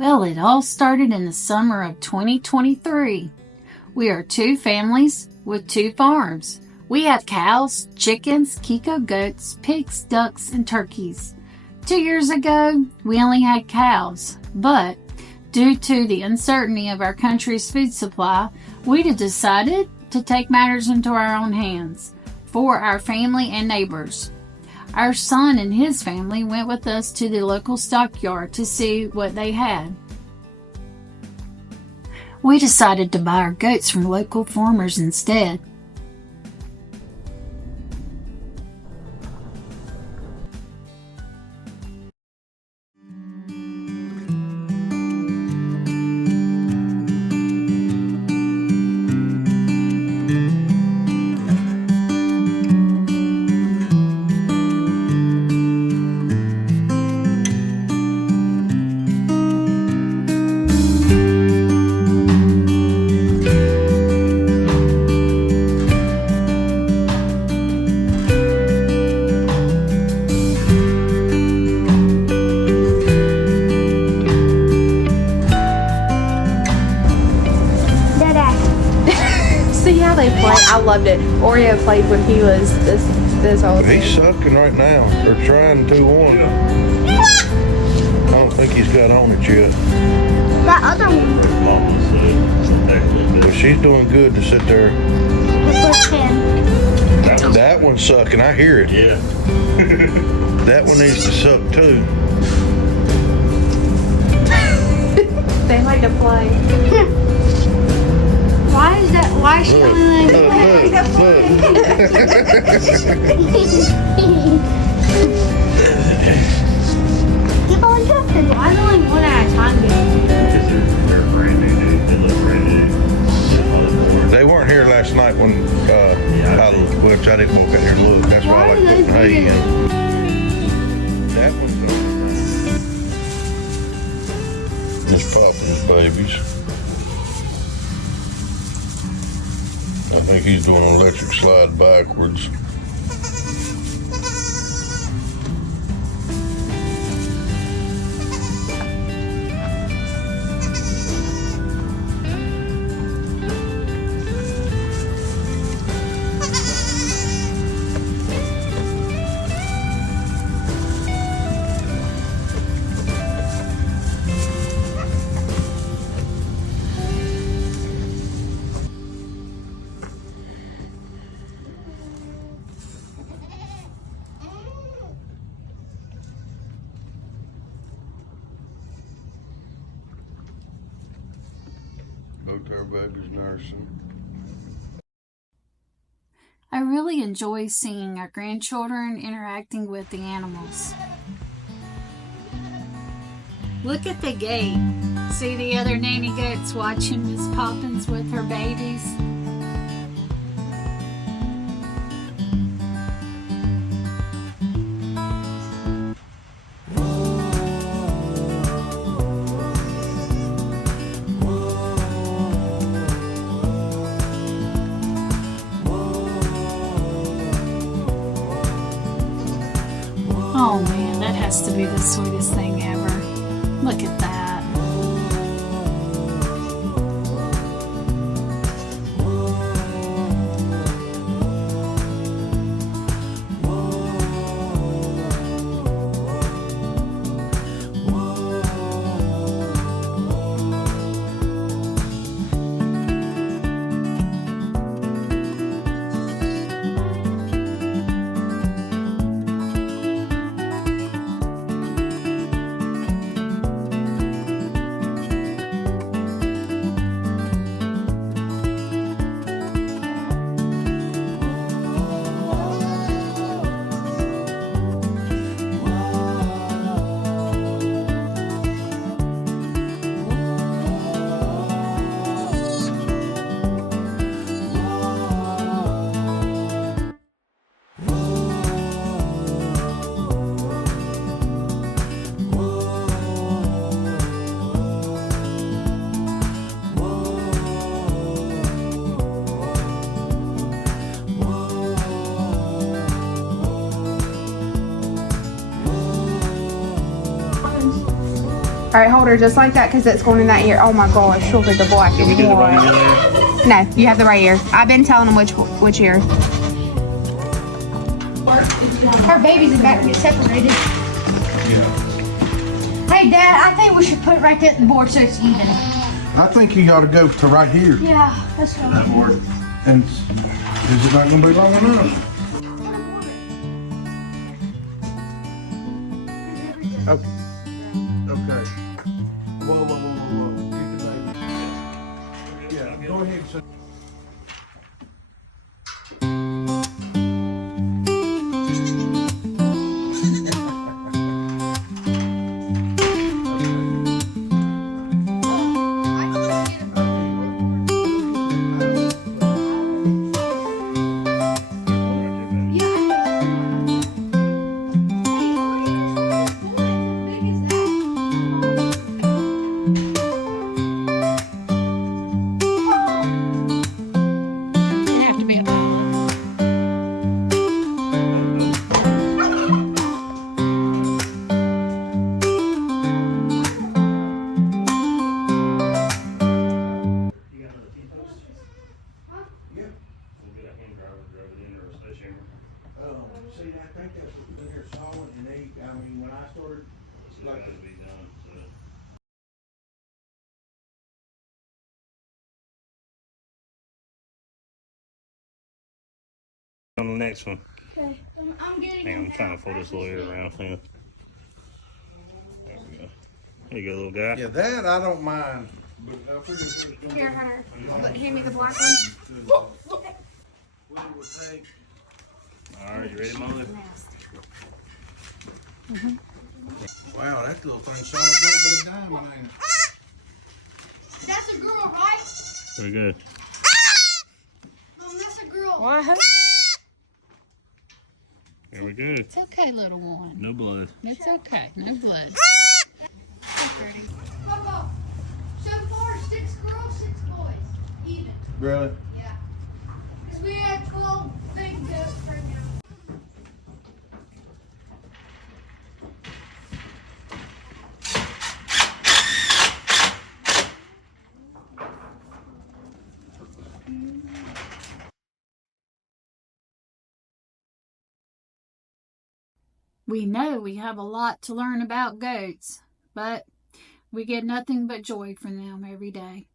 Well, it all started in the summer of 2023. We are two families with two farms. We have cows, chickens, Kiko goats, pigs, ducks, and turkeys. 2 years ago, we only had cows, but due to the uncertainty of our country's food supply, we decided to take matters into our own hands for our family and neighbors. Our son and his family went with us to the local stockyard to see what they had. We decided to buy our goats from local farmers instead. See how they play? I loved it. Oreo played when he was this old. He's sucking right now. They're trying 2-1. I don't think he's got on it yet. That other one. But she's doing good to sit there. Push him. That one's sucking. I hear it. Yeah. That one needs to suck too. They like to play. Why is that? Why is she Look, only look, Keep on jumping. Why is only one at a time? Because they're brand new, dude. They look brand new. They weren't here last night when which I didn't walk out here and look. That's why I like putting hay in. That one's Miss Poppins' babies. I think he's doing an electric slide backwards. Both our babies nursing. I really enjoy seeing our grandchildren interacting with the animals. Look at the gate. See the other nanny goats watching Miss Poppins with her babies? Oh man, that has to be the sweetest thing ever. Look at that. All right, hold her just like that because it's going in that ear. Oh my gosh, she'll get the black Did we do the one. right ear there? No, you have the right ear. I've been telling them which ear. Our babies are about to get separated. Hey, Dad, I think we should put it right there at the board so it's even. I think you ought to go to right here. Yeah, let's go. That worked. And is it not going to be long enough? Okay. Okay. Whoa. Yeah, go ahead. You have to be. See, I think that's what they're solid, and when I started, like, On the next one. Okay, I'm getting Hang on, I'm trying to fold this little ear around for you. There we go. There you go, little guy. yeah, that I don't mind. But I figured it was gonna Here, be- Hunter. Hand me the black one. what it would take. All right, you ready, Molly? Wow, that little thing sounded good, but a diamond ain't it? That's a girl, right? Very good. That's a girl. What? Very good. It's okay, little one. No blood. It's okay. No blood. Papa, so far 6 girls, 6 boys. Even. Really? Yeah. Because we had 12 big goats right now. We know we have a lot to learn about goats, but we get nothing but joy from them every day.